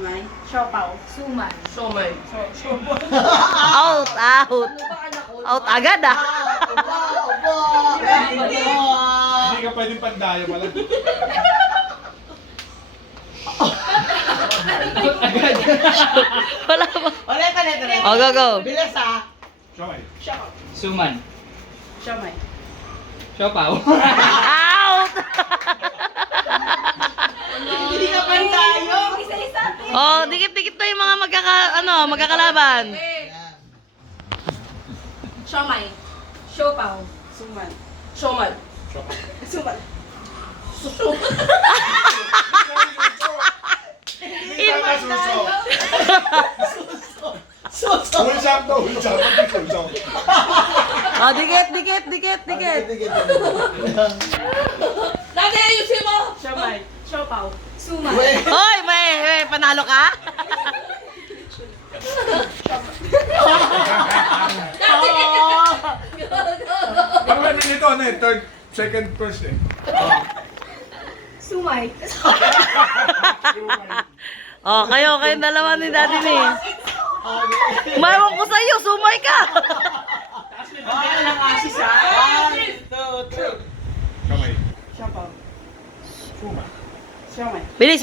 Siomay. Siopaw. Suman. Siomay. Out, out. Ano ba anak ko? Out agad ah. Hindi ka pwedeng pandayo pala. Wala ba? Ulit. Oh, go, go. Bilis ah. Siomay. Siopaw. Suman. Siomay. Siopaw. Out! Hindi ka man tayo. Isa-isa. Oh, dikit-dikit na yung mga magkakalaban. Siomay. Siopaw. Suman. Siomay. Suman. Suso. Hulsap to, hulsap. Pati suso. Oh, dikit. Dati, ayusin mo! Siomay. Siopaw. Suman. Hoy, may panalo ka? Pag ano nito, ano eh, third, second, first eh. Sumay. Oh, kayong dalawa ni Daddy ni. Mayroon ko sa'yo, sumay ka. Walang asis ah. 1, 2, 3. Siomay. Siopaw. Suma. Siomay. Bilis.